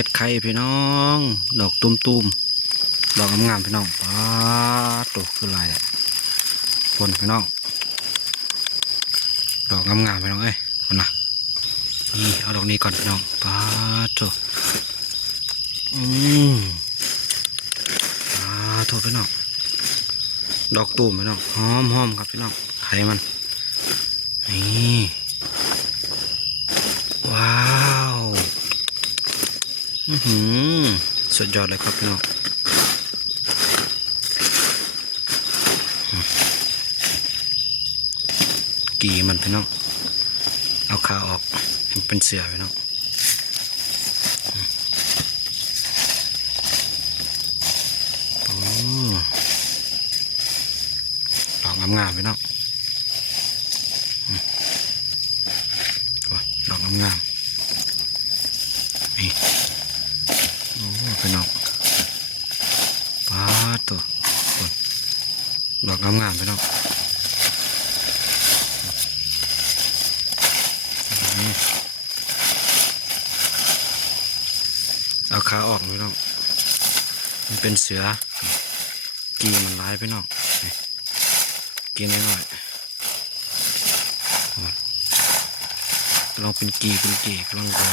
ฮ็ดไข่พี่น้องดอกตุ้มดอกงามๆพี่น้องป้าโตขึ้นลายแหละฝนพี่น้องดอกงามๆพี่น้องเอ้ยฝนนะนี่เอาดอกนี้ก่อนพี่น้องป้าโตป้าโตพี่น้องดอกตูมพี่น้องหอมครับพี่น้องไข่มันนี่ว้าวสุดยอดเลยครับพี่น้องกีมันพี่น้องเอาขาออกเป็นเสือพี่น้องโอ้ดอกงามๆพี่น้องดอกงามๆนี่โอ้พี่น้องป้าตัวดอกงามๆพี่น้องเอาขาออกพี่น้องมันเป็นเสือกีมันร้ายพี่น้องกีน้อยๆลองเป็นกีกำลังดู